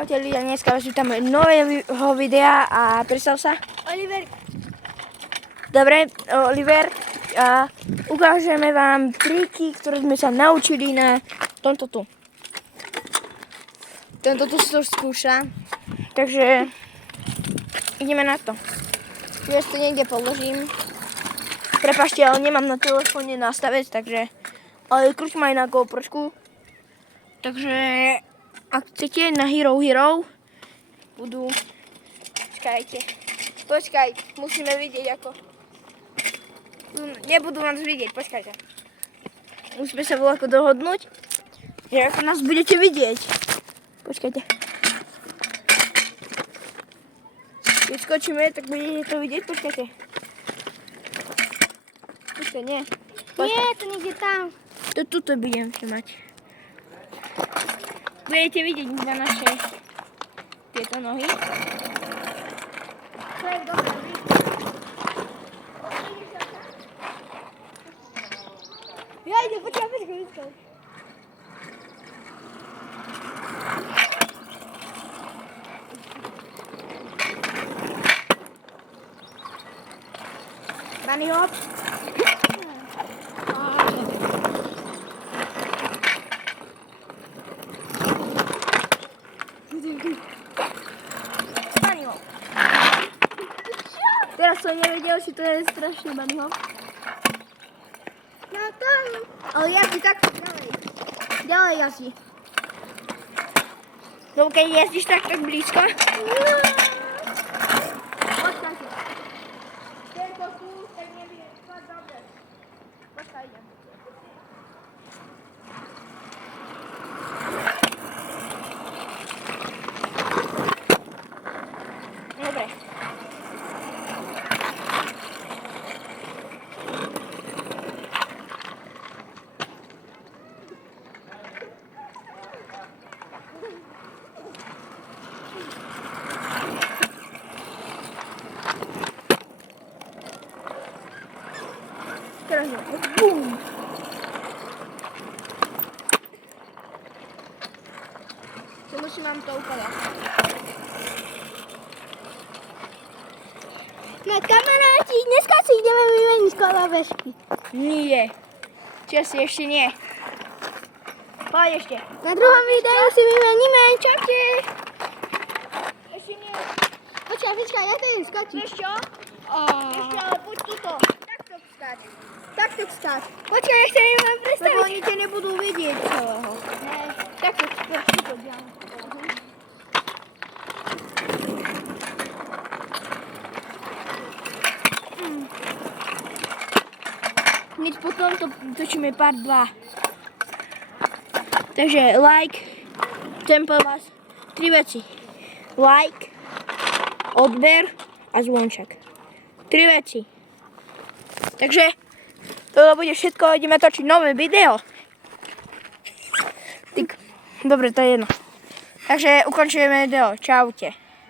Čaute ľudia, dneska vás vítam nového videa a predstav sa. Oliver. Dobre, Oliver. A ukážeme vám triky, ktoré sme sa naučili na tomto tu. Tento tu sa to skúša. Takže ideme na to. Ja si to niekde položím. Prepáčte, ale nemám na telefóne nastavec, takže... Ale krútim aj na GoPročku. Takže... Ak chcete na Hero budú... Počkaj, musíme vidieť ako... Nebudú nás vidieť, počkajte. Musíme sa voľako dohodnúť, že ako nás budete vidieť. Počkajte. Keď skočíme, tak budete to vidieť, počkajte. Počkaj, nie. Nie, to niekde tam. To tuto budem mať. Budete vidieť na naše tieto nohy. To je dobré, ja idem, počkaj. Bunny hop. Bunny hop. Teraz som nevedel, či to je strašný bunny hop. No tam. Ale jazdí takto ďalej. Ďalej jazdí. Lebo keď jazdíš tak blízko. Počkajte. Tento kús, tak nevie, fakt dobre. Počkajte. Dobre. Teraz je bum. To musím vám to ukázať. No kamaráti, dneska si ideme vymeniť kolobežky. Nie. Časi ešte nie. Poď ešte. Na druhom videu si vymeníme. Čaute. Ešte nie. Počkaj, ja to idem skočiť. Vieš čo? Ešte, ale buď tuto. Takto vstať. Takto vstať. Počkaj, ja chcem vám predstaviť. Lebo oni ťa nebudú vidieť celého. Ne. Takto tuto ďalej. Hneď potom to točíme part 2. Takže like, tempo vás, 3 veci. Like, odber a zvonček. 3 veci. Takže toto bude všetko, ideme točiť nové video. Dobre, to je jedno. Takže ukončujeme video. Čaute.